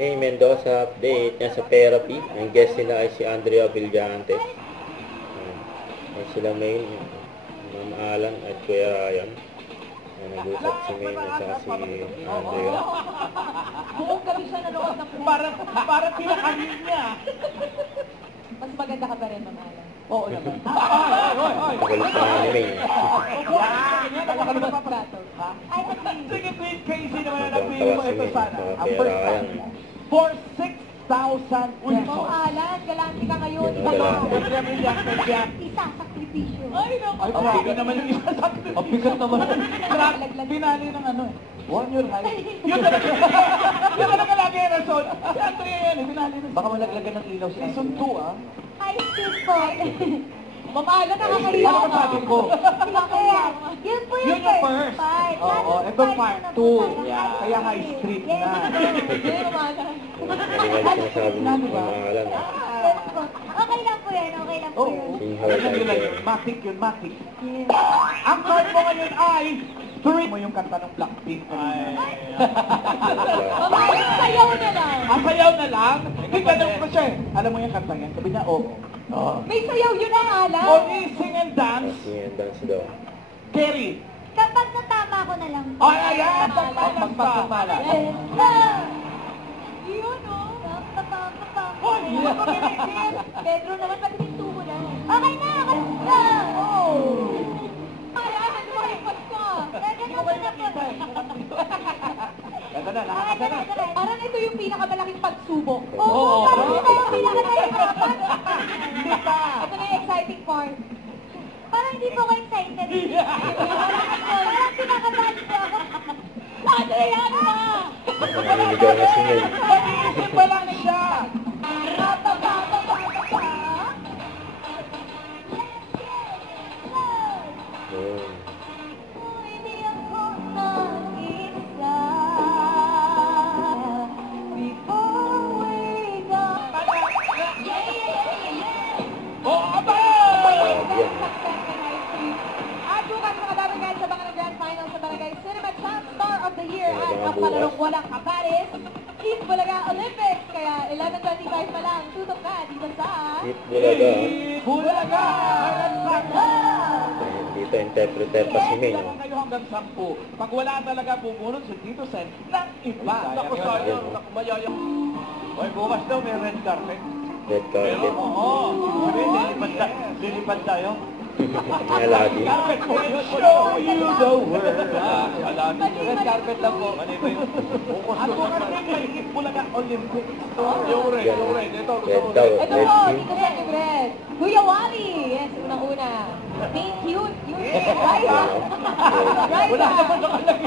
Hey, Mendoza update niya sa therapy. Ang guest nila ay si Andrea Villantes. Ay sila Main, Ma'am Alan at Kuya Ryan. Nag-usap si Main at saka si Andrea. Buong gabi siya nanood ng Parang pinakanin niya. Mas maganda ka pa rin, Ma'am Alan. Oo naman. Nagalit pa nga ni Main. Ay, at least. Sige, Queen Casey naman na Nagtawa napili mo si ito Main sana. at Ang Kuya first Ryan. time. For 6,000 Ma'am pesos. Alan, galante ka ngayon. Yun, Iba wala. ka. Andrea Villantes yan. Isa, sakripisyo. Ay, grabe naman yung isa sa akin. Ang bigat naman. Grabe, pinali ng ano eh. 1 year high. Yun talaga lagi yung rason. Si Andrea yan eh, pinali ng... Baka malaglagan ng ilaw si Season 2 ah. High speed po. Ma'am Alan, nakakahiya Ano ka. ba sabi ko? Kaya, yun po Yun yung first. part. Oo, ito part 2. Kaya high street na. Yun, Ma'am Alan. Naliwali sinasabi ni Ma'am Alan. Okay lang po yan, okay lang po Oo. yun. Singhal Alam nyo lang tayo. yun. Matic yun, matic. Ang card mo ngayon ay 3 mo yung kanta ng Blackpink. Ma'am Alan, sayaw na lang. Ang sayaw na lang? Hindi ganun ko siya eh. Alam mo yung kanta yan? Sabi niya, oo. May sayaw yun, Ma'am Alan. Only sing and dance. Sing and dance daw. Kerry. Kapag natama ko na lang. Ay, ayan! Pagpagpagpala. Yes. Yun, oh. Hoy, hindi ako pinigil. Pedro naman, pag-hinto mo na. Okay na, okay na. Oh. Ay, ano ba yung pagka? Hindi ko kayo nakita eh. Ganda na, nakakita na. Parang ito yung pinakamalaking pagsubok. Oo. Parang ito yung pinakamalaking Hindi pa. Ito na yung exciting part. Parang hindi po ko excited. Parang pinakadali ko ako. Ano yan ba? Naniligaw na si Main. Mag-iisip pa lang siya. Yun. Hindi ako mag-isa. Before we go. Oh, aba! At bukas mga barangay sa mga Grand Final sa Barangay Cinema Champ Star of the Year at ang palarong walang kapares, East Bulaga Olympics. Kaya 11:25 pa lang, tutok ka dito sa... Hit Bulaga. Bulaga! Dito interpreter pa si Main. Dalawa kayo hanggang 10. Pag wala talaga pumunod si Tito Sen ng iba. Naku, sayang. Naku, mayayang. Hoy, bukas daw may red carpet. Red carpet. Oo. Sabihin, lilipad tayo. Alagi. Carpet po yun. Show you the world. Alagi. Red carpet lang po. Ano ba yun? At bukas rin may East Bulaga Olympics. Yung red. Ito. Red daw. Ito Red po, team. dito sa Tigres. Kuya Wally! Yes, unang-una. Thank you. Raisa. Wala na po nakalagay.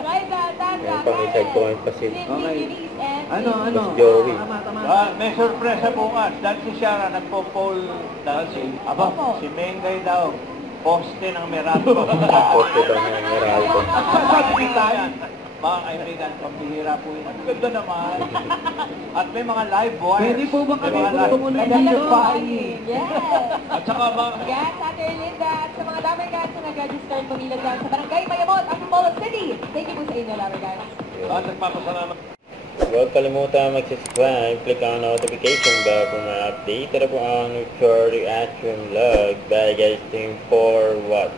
Raisa, Tanda, Ayan pa, may checkpoint pa si Lindy, and... Mas Joey. May sorpresa bukas. Dahil si Shara nagpo-pole dancing. Aba, si Mengay daw. Poste ng Meralco. Poste daw ng Meralco. At sasabi tayo. Mga kaibigan, pambihira po yun. Ang ganda naman. At may mga live wires. Pwede po ba kami pumunod dito? Yes. At saka mga... Yes, Ate Erlinda, at sa mga damer guys na nag-register pumila dyan sa Barangay Mayamot, Antipolo City. Thank you po sa inyo, damer guys. At nagpapasalamat. Huwag kalimutan mag-subscribe, click ang notification bell para ma-update na po ang future reaction vlog. Bye guys, team for what?